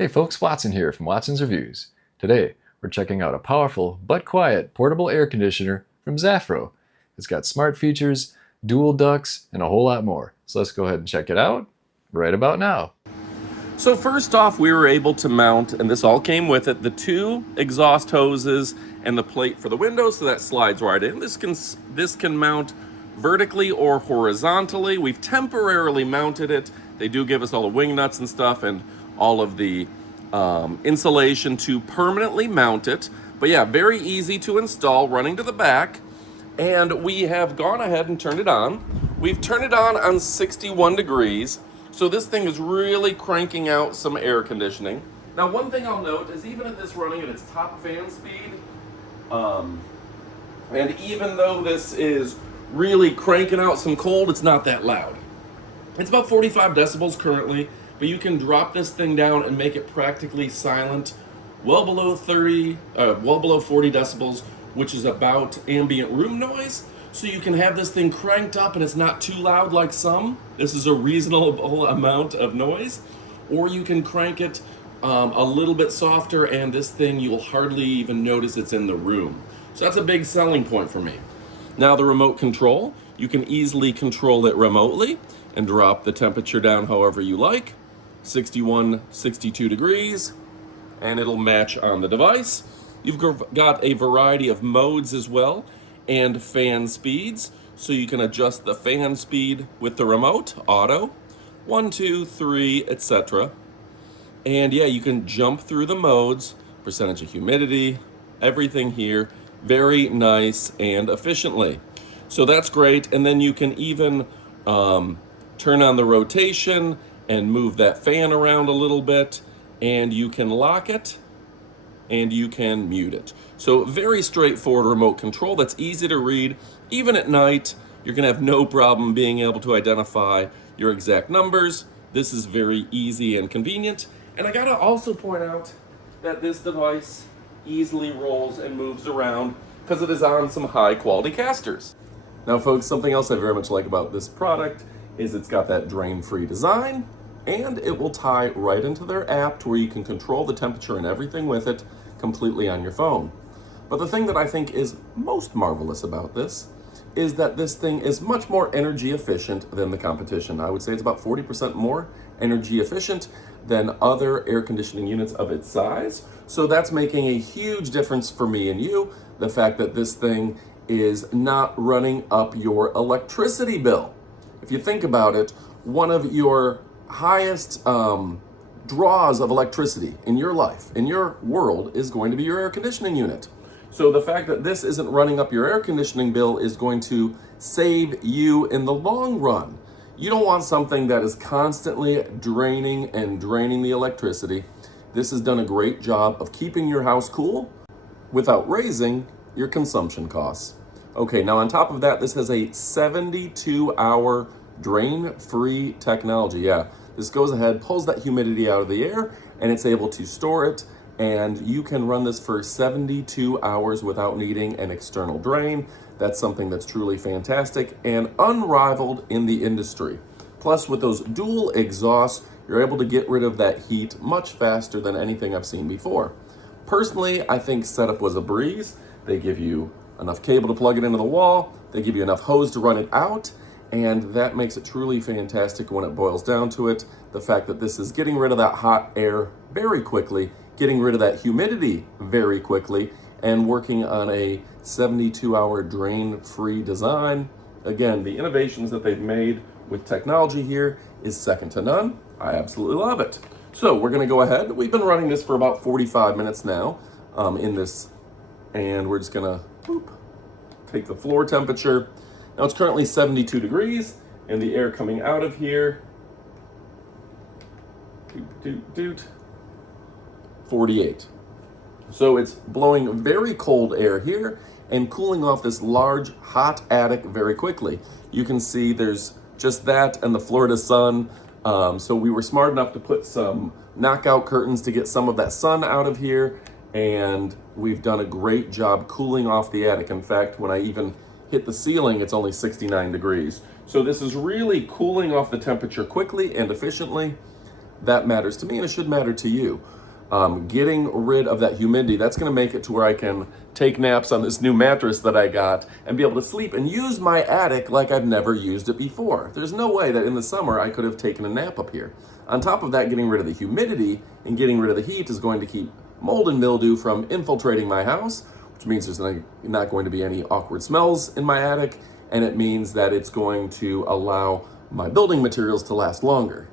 Hey folks, Watson here from Watson's Reviews. Today, we're checking out a powerful but quiet portable air conditioner from Zafro. It's got smart features, dual ducts, and a whole lot more. So let's go ahead and check it out right about now. So first off, we were able to mount, and this all came with it, the two exhaust hoses and the plate for the window, so that slides right in. This can mount vertically or horizontally. We've temporarily mounted it. They do give us all the wing nuts and stuff and all of the insulation to permanently mount it. But yeah, very easy to install, running to the back. And we have gone ahead and turned it on. We've turned it on 61 degrees. So this thing is really cranking out some air conditioning. Now, one thing I'll note is even at this running at its top fan speed, and even though this is really cranking out some cold, it's not that loud. It's about 45 decibels currently, but you can drop this thing down and make it practically silent, well below 40 decibels, which is about ambient room noise. So you can have this thing cranked up and it's not too loud like some. This is a reasonable amount of noise. Or you can crank it a little bit softer and this thing, you'll hardly even notice it's in the room. So that's a big selling point for me. Now the remote control, you can easily control it remotely and drop the temperature down however you like. 61, 62 degrees, and it'll match on the device. You've got a variety of modes as well, and fan speeds, so you can adjust the fan speed with the remote, auto, 1, 2, 3, etc. And yeah, you can jump through the modes, percentage of humidity, everything here, very nice and efficiently. So that's great, and then you can even turn on the rotation and move that fan around a little bit, and you can lock it and you can mute it. So very straightforward remote control that's easy to read. Even at night, you're gonna have no problem being able to identify your exact numbers. This is very easy and convenient. And I gotta also point out that this device easily rolls and moves around because it is on some high quality casters. Now folks, something else I very much like about this product is it's got that drain-free design, and it will tie right into their app to where you can control the temperature and everything with it completely on your phone. But the thing that I think is most marvelous about this is that this thing is much more energy efficient than the competition. I would say it's about 40% more energy efficient than other air conditioning units of its size. So that's making a huge difference for me and you, the fact that this thing is not running up your electricity bill. If you think about it, one of your highest draws of electricity in your life, in your world, is going to be your air conditioning unit. So the fact that this isn't running up your air conditioning bill is going to save you in the long run. You don't want something that is constantly draining the electricity. This has done a great job of keeping your house cool without raising your consumption costs. Okay, now on top of that, this has a 72-hour drain-free technology. Yeah, this goes ahead, pulls that humidity out of the air, and it's able to store it, and you can run this for 72 hours without needing an external drain. That's something that's truly fantastic and unrivaled in the industry. Plus, with those dual exhausts, you're able to get rid of that heat much faster than anything I've seen before. Personally, I think setup was a breeze. They give you enough cable to plug it into the wall, they give you enough hose to run it out, and that makes it truly fantastic when it boils down to it. The fact that this is getting rid of that hot air very quickly, getting rid of that humidity very quickly, and working on a 72-hour drain-free design. Again, the innovations that they've made with technology here is second to none. I absolutely love it. So we're gonna go ahead. We've been running this for about 45 minutes now in this, and we're just gonna take the floor temperature. Now it's currently 72 degrees, and the air coming out of here, 48. So it's blowing very cold air here and cooling off this large, hot attic very quickly. You can see there's just that and the Florida sun. So we were smart enough to put some knockout curtains to get some of that sun out of here, and we've done a great job cooling off the attic. In fact, when I even hit the ceiling, it's only 69 degrees. So this is really cooling off the temperature quickly and efficiently. that matters to me, and it should matter to you. Getting rid of that humidity, that's going to make it to where I can take naps on this new mattress that I got and be able to sleep and use my attic like I've never used it before. There's no way that in the summer I could have taken a nap up here. On top of that, getting rid of the humidity and getting rid of the heat is going to keep mold and mildew from infiltrating my house, which means there's not going to be any awkward smells in my attic, and it means that it's going to allow my building materials to last longer.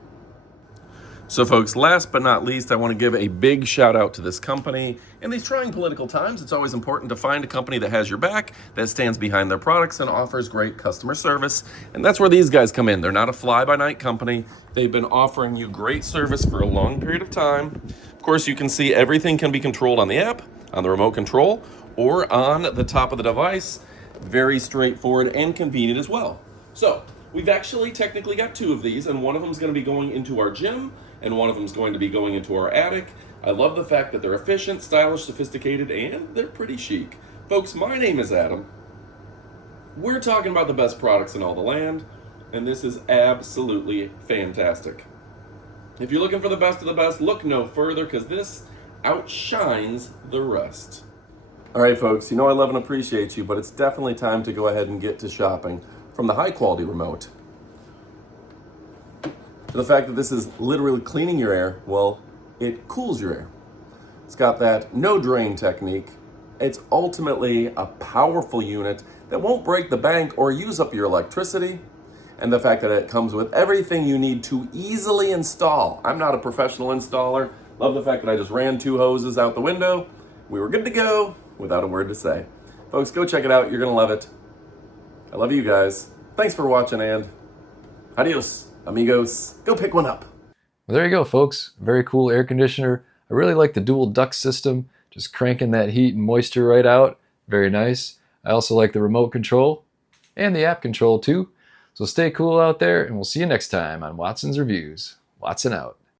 So folks, last but not least, I want to give a big shout out to this company. In these trying political times, it's always important to find a company that has your back, that stands behind their products and offers great customer service. And that's where these guys come in. They're not a fly-by-night company. They've been offering you great service for a long period of time. Of course, you can see everything can be controlled on the app, on the remote control, or on the top of the device. Very straightforward and convenient as well. So we've actually technically got 2 of these, and one of them is going to be going into our gym, and one of them is going to be going into our attic. I love the fact that they're efficient, stylish, sophisticated, and they're pretty chic. Folks, my name is Adam. We're talking about the best products in all the land, and this is absolutely fantastic. If you're looking for the best of the best, look no further, because this outshines the rest. All right, folks, you know I love and appreciate you, but it's definitely time to go ahead and get to shopping. From the high-quality remote to the fact that this is literally cleaning your air, well, it cools your air. It's got that no drain technique. It's ultimately a powerful unit that won't break the bank or use up your electricity. And the fact that it comes with everything you need to easily install. I'm not a professional installer. Love the fact that I just ran 2 hoses out the window. We were good to go without a word to say. Folks, go check it out. You're going to love it. I love you guys. Thanks for watching, and adios, amigos. Go pick one up. Well, there you go, folks. Very cool air conditioner. I really like the dual duct system, just cranking that heat and moisture right out. Very nice. I also like the remote control and the app control too. So stay cool out there, and we'll see you next time on Watson's Reviews. Watson out.